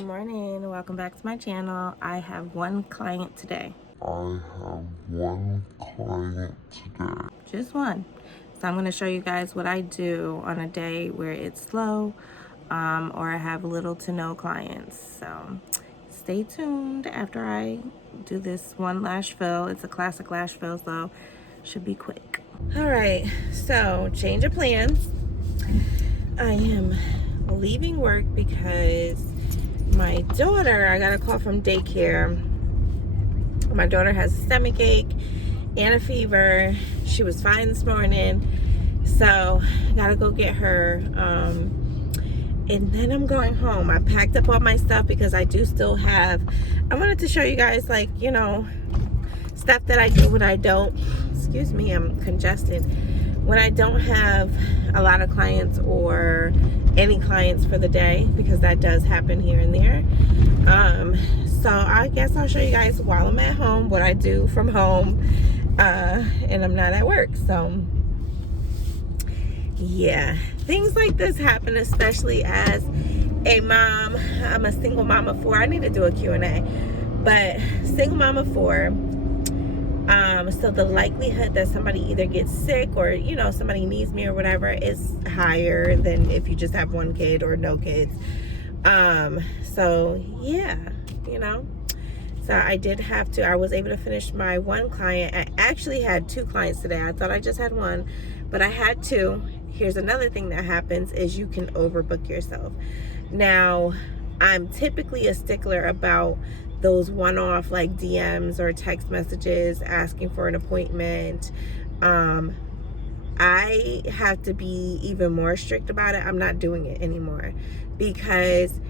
Good morning. Welcome back to my channel. I have one client today. Just one. So I'm going to show you guys what I do on a day where it's slow or I have little to no clients. So stay tuned after I do this one lash fill. It's a classic lash fill, so should be quick. All right, so change of plans. I am leaving work because my daughter, I got a call from daycare. My daughter has a stomach ache and a fever. She was fine this morning, so I gotta go get her. And then I'm going home. I packed up all my stuff because I do still have, I wanted to show you guys, like, you know, stuff that I do when I don't, excuse me, I'm congested. When I don't have a lot of clients or any clients for the day, because that does happen here and there. So I guess I'll show you guys while I'm at home what I do from home and I'm not at work. So yeah, things like this happen, especially as a mom. I'm a single mom of 4. I need to do a Q&A, but single mom of 4. So the likelihood that somebody either gets sick or, you know, somebody needs me or whatever is higher than if you just have one kid or no kids. So yeah, you know, so I was able to finish my one client. I actually had 2 clients today. I thought I just had one, but I had 2. Here's another thing that happens is you can overbook yourself. Now, I'm typically a stickler about those one-off like DMs or text messages asking for an appointment. I have to be even more strict about it. I'm not doing it anymore because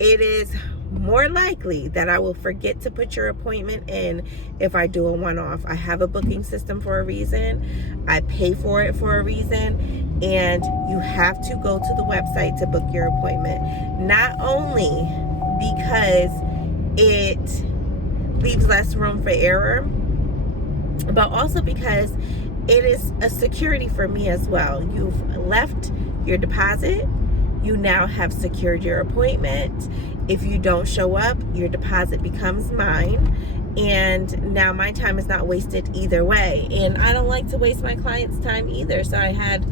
it is more likely that I will forget to put your appointment in if I do a one-off. I have a booking system for a reason. I pay for it for a reason, and you have to go to the website to book your appointment. Not only because it leaves less room for error, but also because it is a security for me as well. You've left your deposit. You now have secured your appointment. If you don't show up, your deposit becomes mine. And now my time is not wasted either way. And I don't like to waste my client's time either. So I had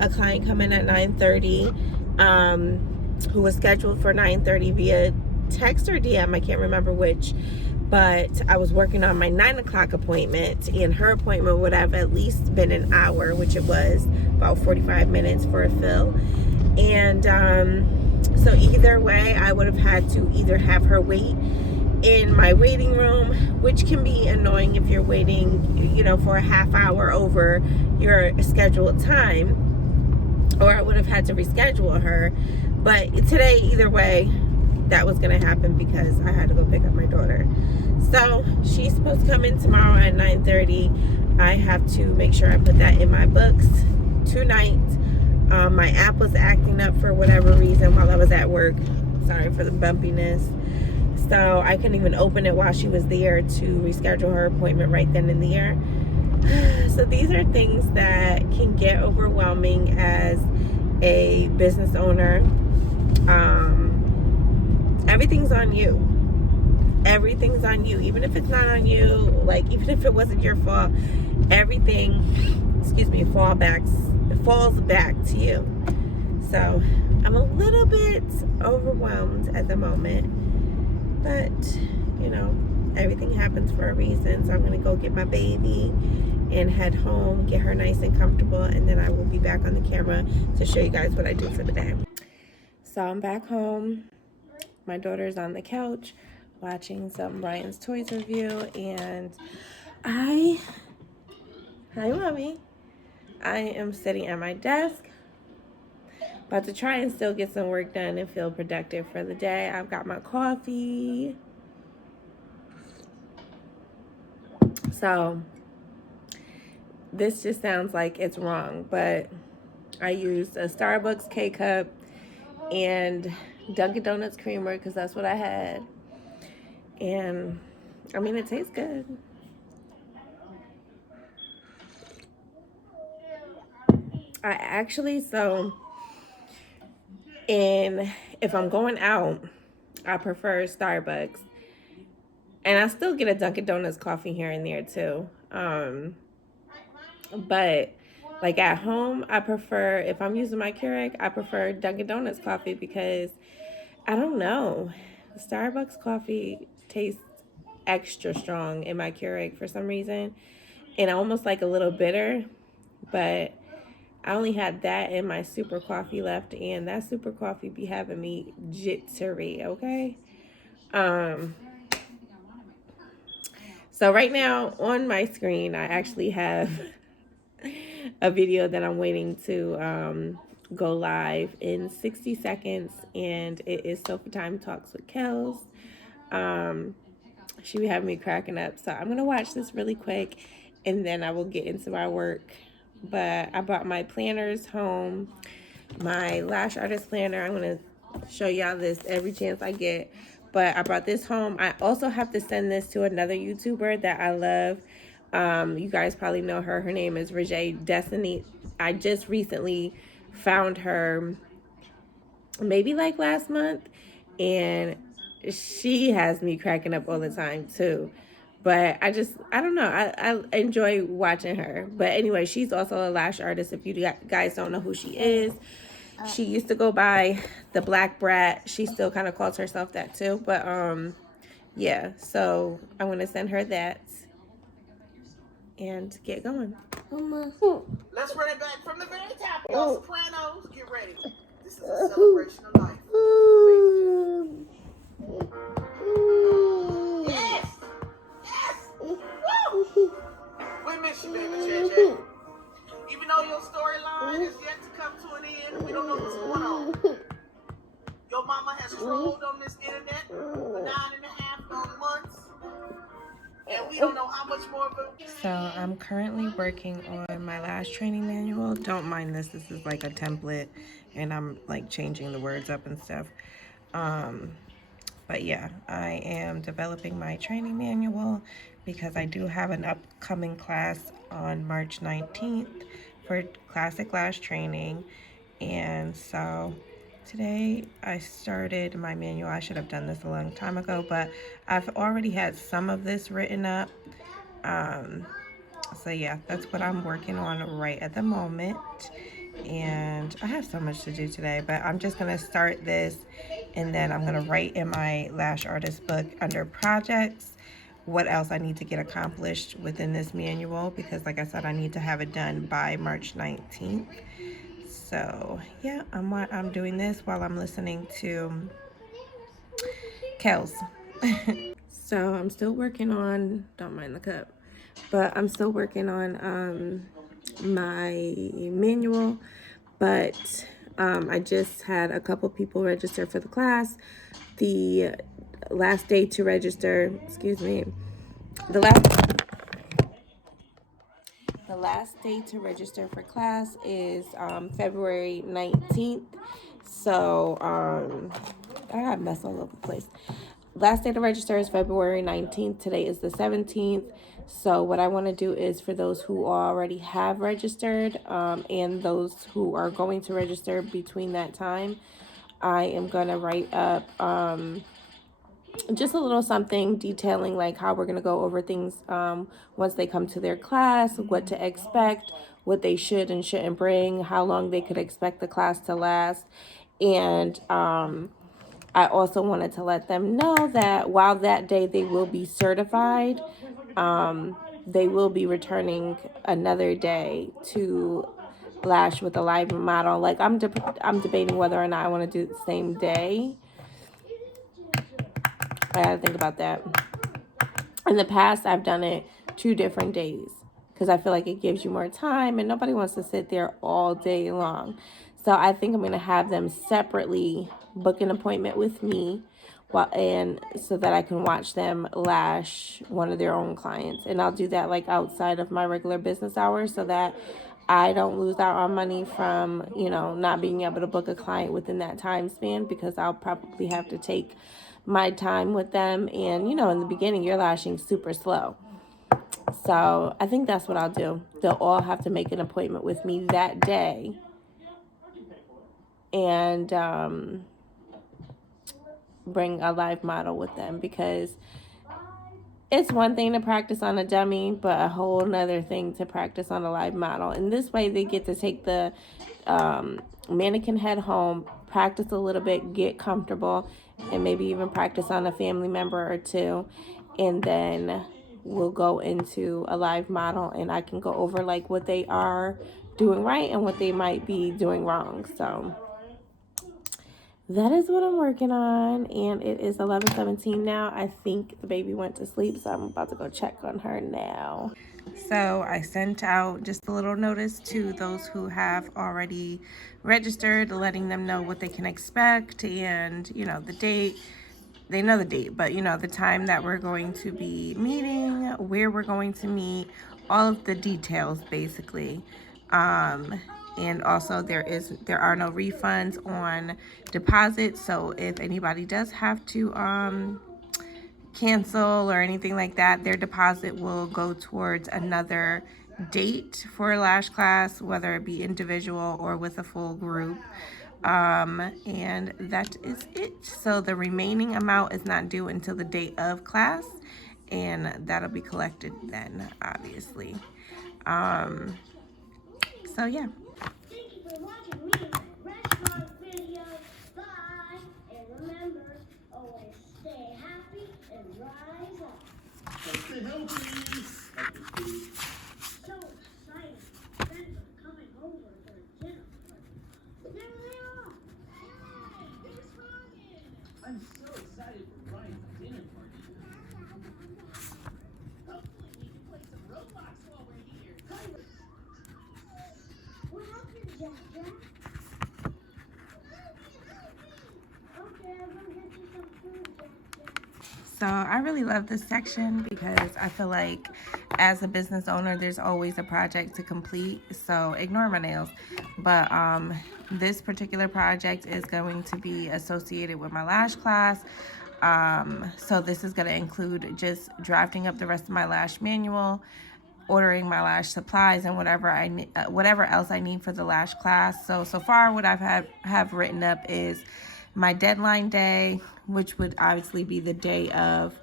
a client come in at 9:30 who was scheduled for 9:30 via text or DM. I can't remember which. But I was working on my 9 o'clock appointment, and her appointment would have at least been an hour, which it was, about 45 minutes for a fill. And so either way, I would have had to either have her wait in my waiting room, which can be annoying if you're waiting, you know, for a half hour over your scheduled time, or I would have had to reschedule her. But today, either way, that was going to happen because I had to go pick up my daughter. So she's supposed to come in tomorrow at 9:30. I have to make sure I put that in my books tonight. My app was acting up for whatever reason while I was at work. Sorry for the bumpiness. So I couldn't even open it while she was there to reschedule her appointment right then and there. So these are things that can get overwhelming as a business owner. Everything's on you. Everything's on you. Even if it's not on you, like even if it wasn't your fault, everything, excuse me, falls back to you. So I'm a little bit overwhelmed at the moment, but you know, everything happens for a reason. So I'm gonna go get my baby and head home, get her nice and comfortable, and then I will be back on the camera to show you guys what I do for the day. So I'm back home. My daughter's on the couch watching some Ryan's Toys review, and hi mommy, I am sitting at my desk about to try and still get some work done and feel productive for the day. I've got my coffee. So this just sounds like it's wrong, but I used a Starbucks K-Cup and Dunkin' Donuts creamer because that's what I had. And I mean, it tastes good. I actually, so if I'm going out, I prefer Starbucks. And I still get a Dunkin' Donuts coffee here and there too. But like at home, I prefer, if I'm using my Keurig, I prefer Dunkin' Donuts coffee because I don't know. Starbucks coffee tastes extra strong in my Keurig for some reason. And almost like a little bitter. But I only had that in my super coffee left, and that super coffee be having me jittery, okay? Um, so right now on my screen, I actually have a video that I'm waiting to go live in 60 seconds, and it is Sofa Time Talks with Kels. She be having me cracking up, so I'm gonna watch this really quick, and then I will get into my work. But I brought my planners home, my lash artist planner. I'm gonna show y'all this every chance I get. But I brought this home. I also have to send this to another YouTuber that I love. You guys probably know her. Her name is Regé Destiny. I just recently found her maybe like last month, and she has me cracking up all the time too. But I don't know. I enjoy watching her. But anyway, she's also a lash artist. If you guys don't know who she is, she used to go by the Black Brat. She still kind of calls herself that too. But yeah. So I'm gonna send her that and get going. Let's run it back from the very top, y'all. Sopranos, get ready. This is a celebration of life. Yes! Yes! Woo! We miss you, baby JJ. Even though your storyline is yet to come to an end, we don't know what's going on. Your mama has trolled on this internet for 9.5 long months. And we don't know how much more of it. So I'm currently working on my lash training manual. Don't mind this. This is like a template, and I'm like changing the words up and stuff. But yeah, I am developing my training manual because I do have an upcoming class on March 19th for classic lash training. And so today I started my manual. I should have done this a long time ago, but I've already had some of this written up. So yeah, that's what I'm working on right at the moment. And I have so much to do today, but I'm just gonna start this, and then I'm gonna write in my lash artist book under projects what else I need to get accomplished within this manual, because like I said, I need to have it done by March 19th. So yeah, I'm doing this while I'm listening to Kels. So I'm still working on, don't mind the cup, but I'm still working on my manual. But I just had a couple people register for the class. The last day to register, the last day to register for class is February 19th. So I got mess all over the place. Last day to register is February 19th. Today is the 17th. So what I want to do is, for those who already have registered and those who are going to register between that time, I am going to write up just a little something detailing like how we're going to go over things once they come to their class, what to expect, what they should and shouldn't bring, how long they could expect the class to last. And I also wanted to let them know that while that day they will be certified, they will be returning another day to lash with a live model. Like I'm debating whether or not I want to do it the same day. I gotta think about that. In the past, I've done it 2 different days because I feel like it gives you more time, and nobody wants to sit there all day long. So I think I'm going to have them separately book an appointment with me, and so that I can watch them lash one of their own clients. And I'll do that like outside of my regular business hours, so that I don't lose out on money from, not being able to book a client within that time span, because I'll probably have to take my time with them. And, in the beginning, you're lashing super slow. So I think that's what I'll do. They'll all have to make an appointment with me that day. And bring a live model with them, because it's one thing to practice on a dummy, but a whole nother thing to practice on a live model. And this way they get to take the mannequin head home, practice a little bit, get comfortable, and maybe even practice on a family member or two. And then we'll go into a live model, and I can go over like what they are doing right and what they might be doing wrong. So that is what I'm working on, and it is 11:17 now. I think the baby went to sleep, so I'm about to go check on her now. So I sent out just a little notice to those who have already registered, letting them know what they can expect and, you know, the date. They know the date, but, you know, the time that we're going to be meeting, where we're going to meet, all of the details, basically. And also there are no refunds on deposits, so if anybody does have to cancel or anything like that, their deposit will go towards another date for a lash class, whether it be individual or with a full group. And that is it. So the remaining amount is not due until the date of class, and that'll be collected then, obviously. So yeah. Thank you for watching me and my restaurant videos. Bye. And remember, always stay happy and rise up. Stay healthy. So excited. Friends are coming over for dinner. There they are. Hi, there's Ryan. I'm so excited for Ryan's dinner party. Hopefully we can play some Roblox while we're here. What happened, Jack? Okay, I'm gonna get you some food, Jack. So I really love this section because I feel like as a business owner, there's always a project to complete. So ignore my nails. But this particular project is going to be associated with my lash class. So this is going to include just drafting up the rest of my lash manual, ordering my lash supplies, and whatever else I need for the lash class. So far what I've have written up is my deadline day, which would obviously be the day of.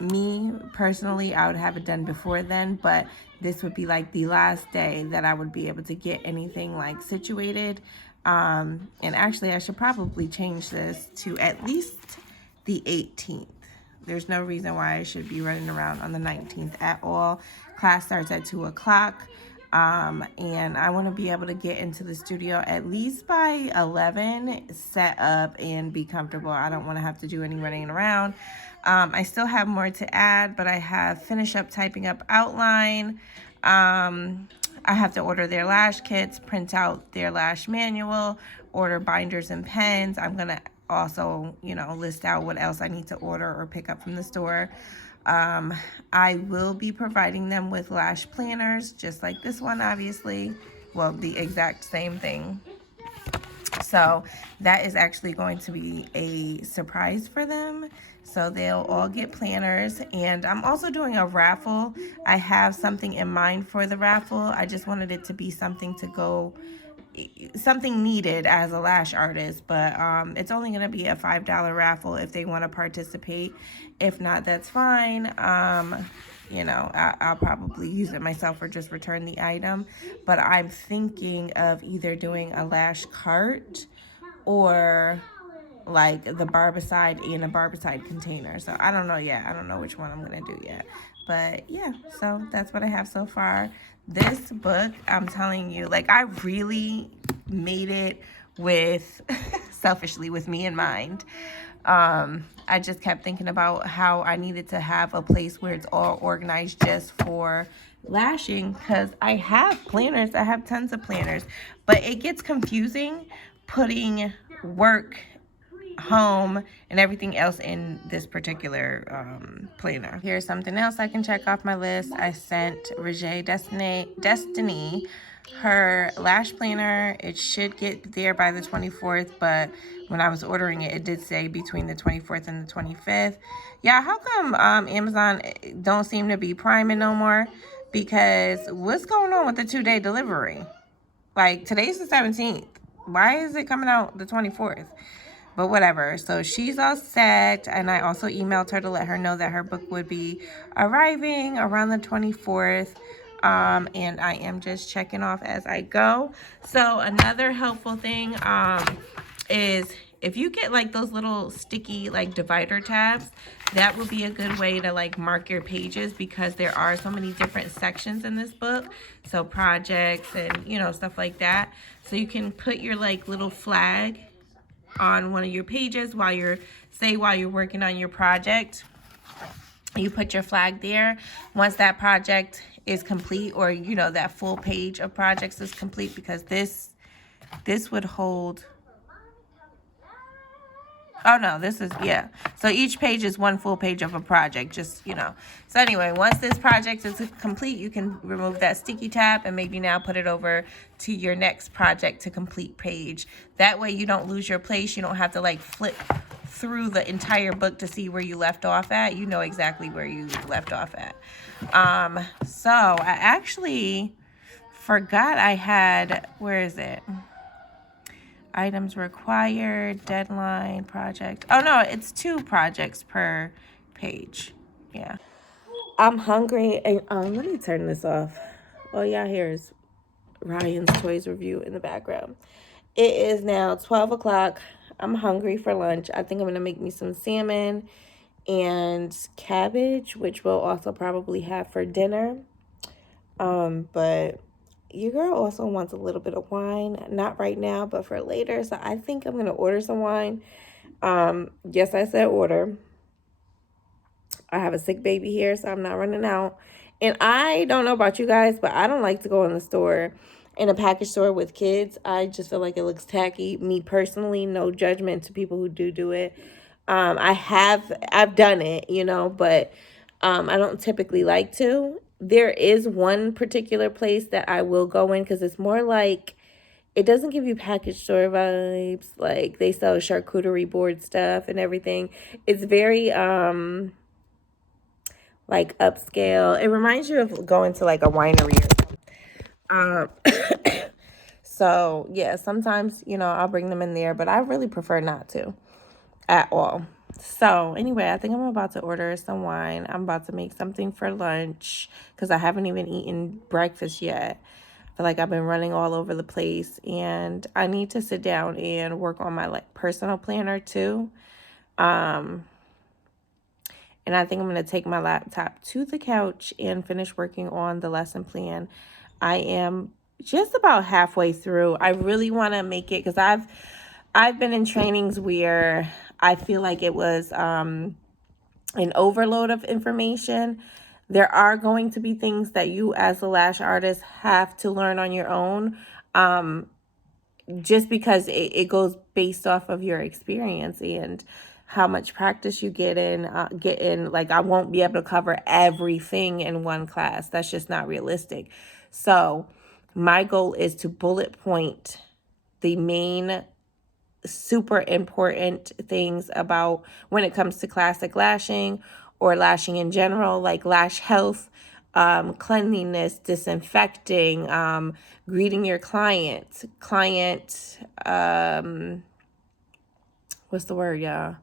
Me personally, I would have it done before then, but this would be like the last day that I would be able to get anything like situated. And actually I should probably change this to at least the 18th. There's no reason why I should be running around on the 19th at all. Class starts at 2 o'clock. And I want to be able to get into the studio at least by 11, set up and be comfortable. I don't want to have to do any running around. I still have more to add, but I have finished up typing up outline. I have to order their lash kits, print out their lash manual, order binders and pens. I'm going to also, you know, list out what else I need to order or pick up from the store. I will be providing them with lash planners, just like this one, obviously. Well, the exact same thing. So that is actually going to be a surprise for them. So they'll all get planners. And I'm also doing a raffle. I have something in mind for the raffle. I just wanted it to be something needed as a lash artist, but it's only going to be a $5 raffle if they want to participate. If not, that's fine. You know, I'll probably use it myself or just return the item. But I'm thinking of either doing a lash cart or like the barbicide and a barbicide container. So I don't know yet. I don't know which one I'm going to do yet. But yeah, so that's what I have so far. This book, I'm telling you, like, I really made it with, selfishly, with me in mind. I just kept thinking about how I needed to have a place where it's all organized just for lashing, because I have planners. I have tons of planners, but it gets confusing putting work, home, and everything else in this particular planner. Here's something else I can check off my list. I sent Regé Destiny her lash planner. It should get there by the 24th, but when I was ordering it, it did say between the 24th and the 25th. Yeah, how come Amazon don't seem to be priming no more? Because what's going on with the 2-day delivery? Like, today's the 17th. Why is it coming out the 24th? But whatever. So she's all set. And I also emailed her to let her know that her book would be arriving around the 24th. And I am just checking off as I go. So another helpful thing is if you get like those little sticky like divider tabs, that would be a good way to like mark your pages, because there are so many different sections in this book. So projects and, you know, stuff like that. So you can put your like little flag on one of your pages while you're working on your project. You put your flag there. Once that project is complete, or you know, that full page of projects is complete, because this would hold, oh no, this is, yeah. So each page is one full page of a project, just, you know. So anyway, once this project is complete, you can remove that sticky tab and maybe now put it over to your next project to complete page. That way you don't lose your place. You don't have to like flip through the entire book to see where you left off at. You know exactly where you left off at. So I actually forgot I had, where is it? Items required, deadline, project. Oh no, it's 2 projects per page. Yeah. I'm hungry, and let me turn this off. All y'all hear is Ryan's Toys review in the background. It is now 12 o'clock. I'm hungry for lunch. I think I'm gonna make me some salmon and cabbage, which we'll also probably have for dinner. But your girl also wants a little bit of wine, not right now, but for later. So I think I'm gonna order some wine. Yes, I said order. I have a sick baby here, so I'm not running out. And I don't know about you guys, but I don't like to go in the store, in a package store with kids. I just feel like it looks tacky. Me personally, no judgment to people who do it. I've done it, you know, but I don't typically like to. There is one particular place that I will go in, because it's more like, it doesn't give you package store vibes. Like, they sell charcuterie board stuff and everything. It's very like upscale. It reminds you of going to like a winery or something. So yeah, sometimes, you know, I'll bring them in there, but I really prefer not to at all. So anyway, I think I'm about to order some wine. I'm about to make something for lunch, because I haven't even eaten breakfast yet. I feel like I've been running all over the place, and I need to sit down and work on my like personal planner too. And I think I'm going to take my laptop to the couch and finish working on the lesson plan. I am just about halfway through. I really want to make it, because I've been in trainings where I feel like it was an overload of information. There are going to be things that you as a lash artist have to learn on your own, just because it goes based off of your experience and how much practice you get in. Like, I won't be able to cover everything in one class. That's just not realistic. So my goal is to bullet point the main super important things about when it comes to classic lashing or lashing in general, like lash health, cleanliness, disinfecting, greeting your client, what's the word, yeah?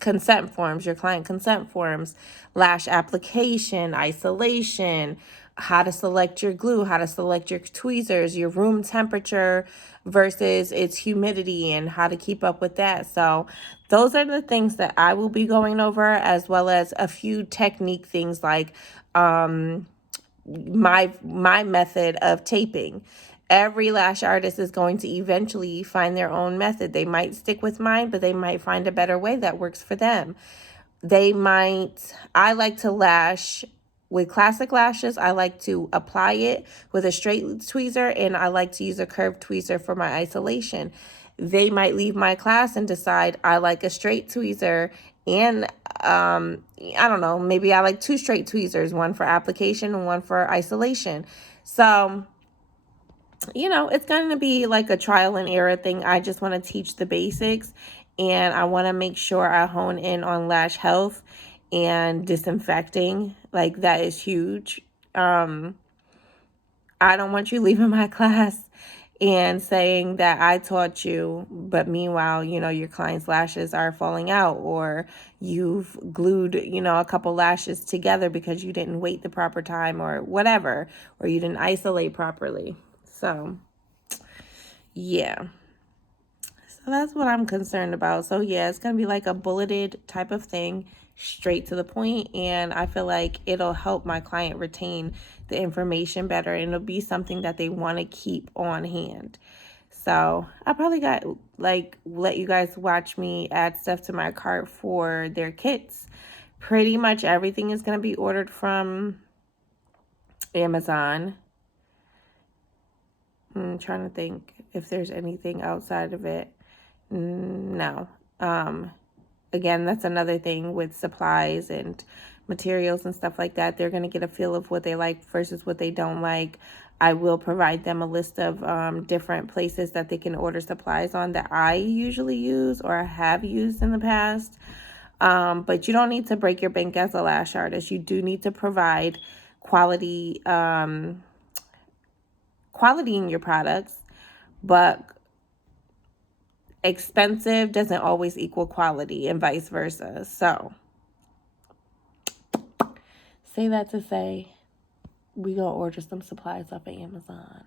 Consent forms, your client consent forms, lash application, isolation, how to select your glue, how to select your tweezers, your room temperature versus its humidity, and how to keep up with that. So those are the things that I will be going over, as well as a few technique things like my method of taping. Every lash artist is going to eventually find their own method. They might stick with mine, but they might find a better way that works for them. I like to lash with classic lashes. I like to apply it with a straight tweezer, and I like to use a curved tweezer for my isolation. They might leave my class and decide I like a straight tweezer, and I don't know, maybe I like 2 straight tweezers, one for application and one for isolation. So, you know, it's going to be like a trial and error thing. I just want to teach the basics, and I want to make sure I hone in on lash health and disinfecting. Like, that is huge. I don't want you leaving my class and saying that I taught you, but meanwhile, you know, your client's lashes are falling out, or you've glued, you know, a couple lashes together because you didn't wait the proper time or whatever, or you didn't isolate properly. So, yeah. So that's what I'm concerned about. So yeah, it's going to be like a bulleted type of thing, straight to the point, and I feel like it'll help my client retain the information better, and it'll be something that they want to keep on hand. So I probably got like let you guys watch me add stuff to my cart for their kits. Pretty much everything is going to be ordered from Amazon. I'm trying to think if there's anything outside of it. No. Again, that's another thing with supplies and materials and stuff like that. They're going to get a feel of what they like versus what they don't like. I will provide them a list of different places that they can order supplies on that I usually use or have used in the past. But you don't need to break your bank as a lash artist. You do need to provide quality in your products, but expensive doesn't always equal quality and vice versa. So say that to say we gonna order some supplies off of Amazon.